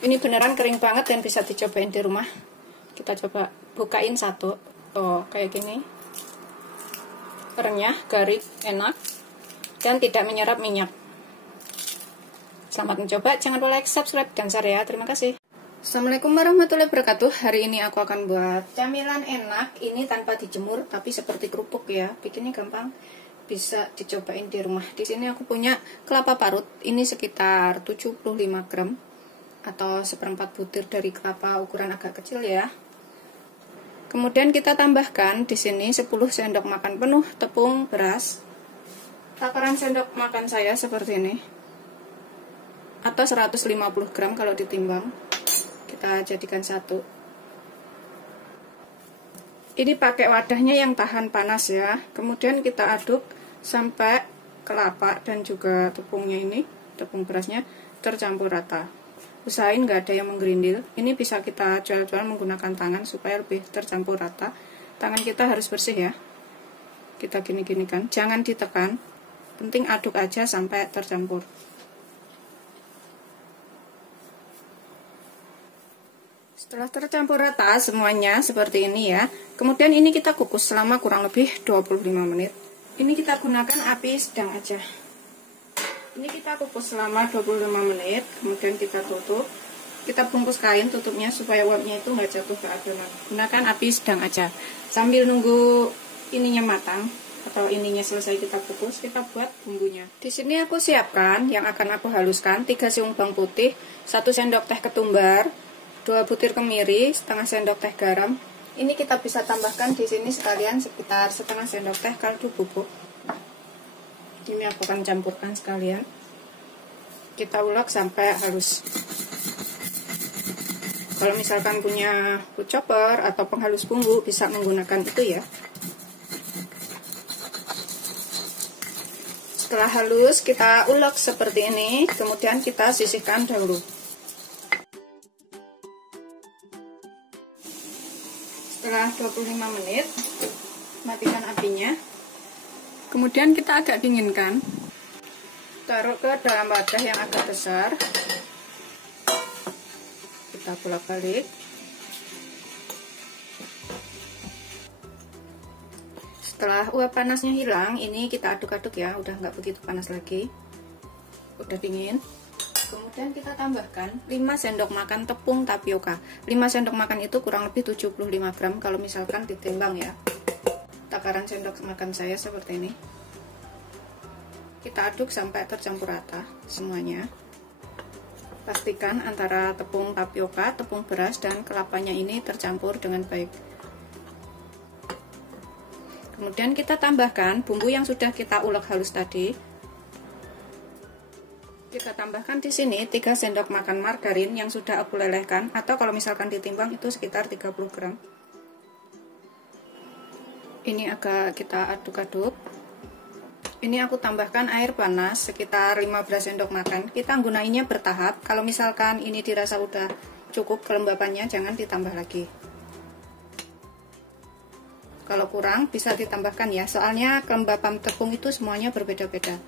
Ini beneran kering banget dan bisa dicobain di rumah. Kita coba bukain satu. Tuh, kayak gini. Renyah, garing, enak, dan tidak menyerap minyak. Selamat mencoba. Jangan lupa like, subscribe, dan share ya. Terima kasih. Assalamualaikum warahmatullahi wabarakatuh. Hari ini aku akan buat camilan enak. Ini tanpa dijemur, tapi seperti kerupuk ya. Bikinnya gampang. Bisa dicobain di rumah. Di sini aku punya kelapa parut. Ini sekitar 75 gram. Atau seperempat butir dari kelapa ukuran agak kecil ya. Kemudian kita tambahkan di sini 10 sendok makan penuh tepung beras. Takaran sendok makan saya seperti ini. Atau 150 gram kalau ditimbang. Kita jadikan satu. Ini pakai wadahnya yang tahan panas ya. Kemudian kita aduk sampai kelapa dan juga tepungnya ini, tepung berasnya tercampur rata. Usahain nggak ada yang menggerindil. Ini bisa kita jual-jual menggunakan tangan supaya lebih tercampur rata. Tangan kita harus bersih ya. Kita gini-gini kan, jangan ditekan. Penting aduk aja sampai tercampur. Setelah tercampur rata semuanya seperti ini ya. Kemudian ini kita kukus selama kurang lebih 25 menit. Ini kita gunakan api sedang aja. Ini kita kukus selama 25 menit, kemudian kita tutup. Kita bungkus kain tutupnya supaya uapnya itu nggak jatuh ke adonan. Gunakan api sedang aja. Sambil nunggu ininya matang atau ininya selesai kita kukus, kita buat bumbunya. Di sini aku siapkan yang akan aku haluskan 3 siung bawang putih, 1 sendok teh ketumbar, 2 butir kemiri, setengah sendok teh garam. Ini kita bisa tambahkan di sini sekalian sekitar setengah sendok teh kaldu bubuk. Ini aku akan campurkan sekalian. Kita ulek sampai halus. Kalau misalkan punya food chopper atau penghalus bumbu bisa menggunakan itu ya. Setelah halus kita ulek seperti ini, kemudian kita sisihkan dahulu. Setelah 25 menit, matikan apinya. Kemudian kita agak dinginkan. Taruh ke dalam wadah yang agak besar. Kita bolak-balik. Setelah uap panasnya hilang, ini kita aduk-aduk ya, udah nggak begitu panas lagi. Udah dingin. Kemudian kita tambahkan 5 sendok makan tepung tapioka. 5 sendok makan itu kurang lebih 75 gram kalau misalkan ditimbang ya. Takaran sendok makan saya seperti ini. Kita aduk sampai tercampur rata semuanya. Pastikan antara tepung tapioka, tepung beras, dan kelapanya ini tercampur dengan baik. Kemudian kita tambahkan bumbu yang sudah kita ulek halus tadi. Kita tambahkan di sini 3 sendok makan margarin yang sudah aku lelehkan, atau kalau misalkan ditimbang itu sekitar 30 gram. Ini agak kita aduk-aduk. Ini aku tambahkan air panas sekitar 15 sendok makan. Kita gunainnya bertahap. Kalau misalkan ini dirasa udah cukup kelembapannya, jangan ditambah lagi. Kalau kurang bisa ditambahkan ya, soalnya kelembapan tepung itu semuanya berbeda-beda.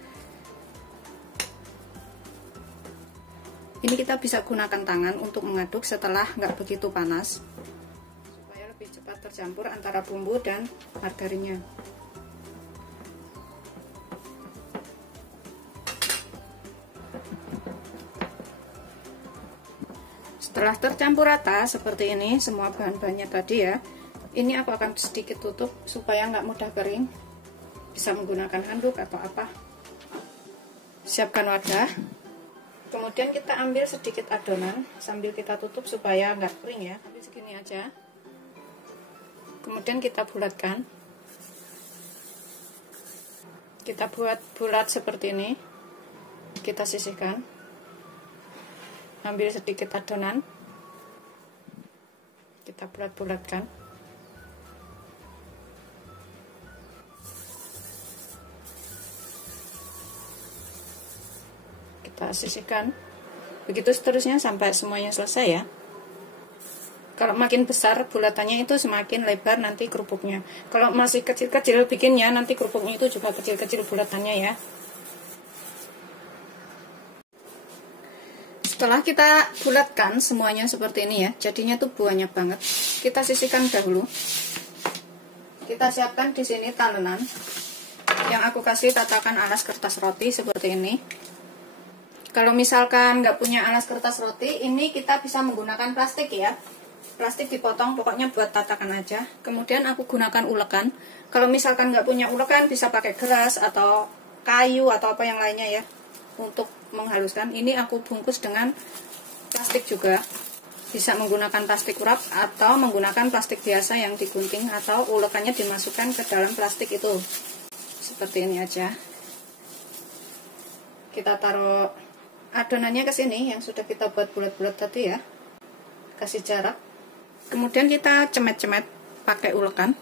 Ini kita bisa gunakan tangan untuk mengaduk setelah nggak begitu panas, supaya lebih cepat tercampur antara bumbu dan margarinnya. Setelah tercampur rata seperti ini semua bahan-bahannya tadi ya, ini aku akan sedikit tutup supaya nggak mudah kering. Bisa menggunakan handuk atau apa. Siapkan wadah. Kemudian kita ambil sedikit adonan sambil kita tutup supaya nggak kering ya. Ambil segini aja. Kemudian kita bulatkan. Kita buat bulat seperti ini. Kita sisihkan. Ambil sedikit adonan. Kita bulat-bulatkan. Kita sisihkan. Begitu seterusnya sampai semuanya selesai ya. Kalau makin besar bulatannya itu semakin lebar nanti kerupuknya. Kalau masih kecil-kecil bikinnya, nanti kerupuknya itu juga kecil-kecil bulatannya ya. Setelah kita bulatkan semuanya seperti ini ya, jadinya tuh banyak banget. Kita sisihkan dahulu. Kita siapkan di sini talenan. Yang aku kasih tatakan alas kertas roti seperti ini. Kalau misalkan nggak punya alas kertas roti, ini kita bisa menggunakan plastik ya. Plastik dipotong, pokoknya buat tatakan aja. Kemudian aku gunakan ulekan. Kalau misalkan nggak punya ulekan, bisa pakai gelas atau kayu atau apa yang lainnya ya, untuk menghaluskan. Ini aku bungkus dengan plastik juga. Bisa menggunakan plastik wrap atau menggunakan plastik biasa yang digunting, atau ulekannya dimasukkan ke dalam plastik itu. Seperti ini aja. Kita taruh adonannya ke sini yang sudah kita buat bulat-bulat tadi ya. Kasih jarak. Kemudian kita cemet-cemet pakai ulekan.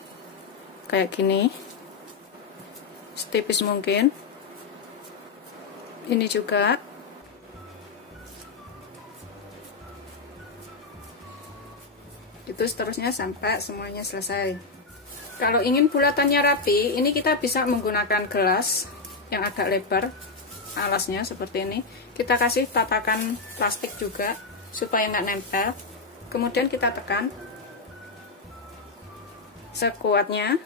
Kayak gini. Setipis mungkin. Ini juga. Itu seterusnya sampai semuanya selesai. Kalau ingin bulatannya rapi, ini kita bisa menggunakan gelas yang agak lebar alasnya seperti ini. Kita kasih tatakan plastik juga supaya nggak nempel. Kemudian kita tekan sekuatnya.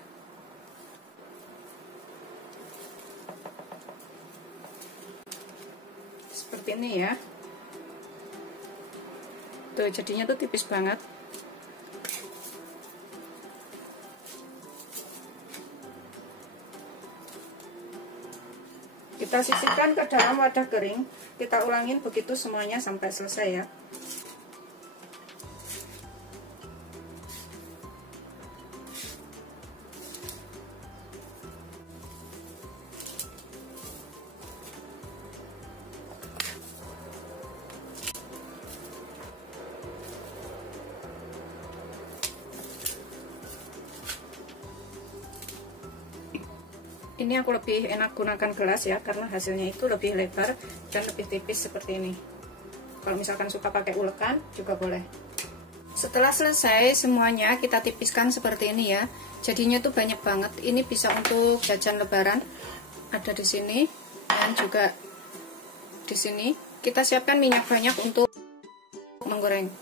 Seperti ini ya. Tuh jadinya tuh tipis banget. Kita sisihkan ke dalam wadah kering. Kita ulangin begitu semuanya sampai selesai ya. Ini aku lebih enak gunakan gelas ya, karena hasilnya itu lebih lebar dan lebih tipis seperti ini. Kalau misalkan suka pakai ulekan juga boleh. Setelah selesai semuanya kita tipiskan seperti ini ya. Jadinya tuh banyak banget. Ini bisa untuk jajan lebaran. Ada di sini dan juga di sini. Kita siapkan minyak banyak untuk menggoreng.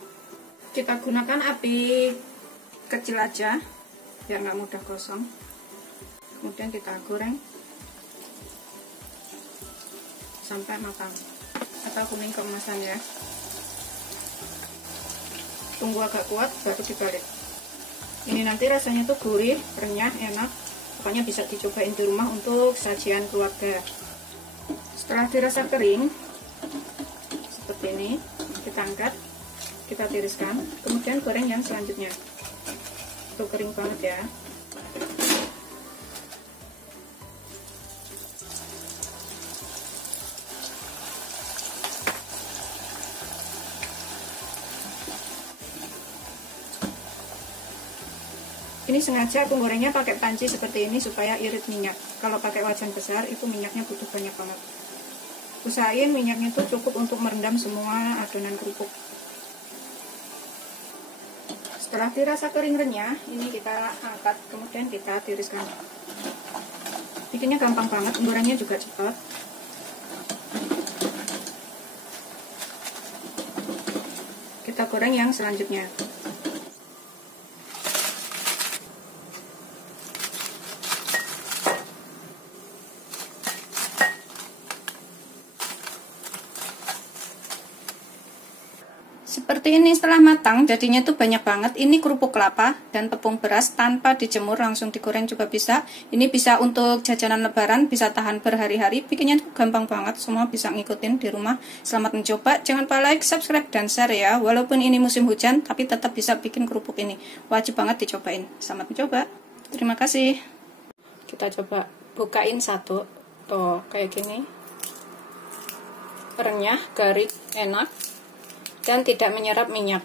Kita gunakan api kecil aja biar nggak mudah gosong. Kemudian kita goreng sampai matang atau kuning keemasan ya. Tunggu agak kuat baru dibalik. Ini nanti rasanya tuh gurih, renyah, enak. Pokoknya bisa dicobain di rumah untuk sajian keluarga. Setelah dirasa kering seperti ini, kita angkat, kita tiriskan, kemudian goreng yang selanjutnya. Itu kering banget ya. Ini sengaja aku gorengnya pakai panci seperti ini supaya irit minyak. Kalau pakai wajan besar itu minyaknya butuh banyak banget. Usahain minyaknya itu cukup untuk merendam semua adonan kerupuk. Setelah dirasa kering renyah, ini kita angkat, kemudian kita tiriskan. Bikinnya gampang banget, gorengnya juga cepat. Kita goreng yang selanjutnya. Seperti ini setelah matang, jadinya tuh banyak banget. Ini kerupuk kelapa dan tepung beras tanpa dijemur, langsung digoreng juga bisa. Ini bisa untuk jajanan lebaran, bisa tahan berhari-hari. Bikinnya tuh gampang banget, semua bisa ngikutin di rumah. Selamat mencoba, jangan lupa like, subscribe, dan share ya. Walaupun ini musim hujan, tapi tetap bisa bikin kerupuk ini. Wajib banget dicobain. Selamat mencoba. Terima kasih. Kita coba bukain satu. Tuh, kayak gini. Renyah, garing, enak. Dan tidak menyerap minyak.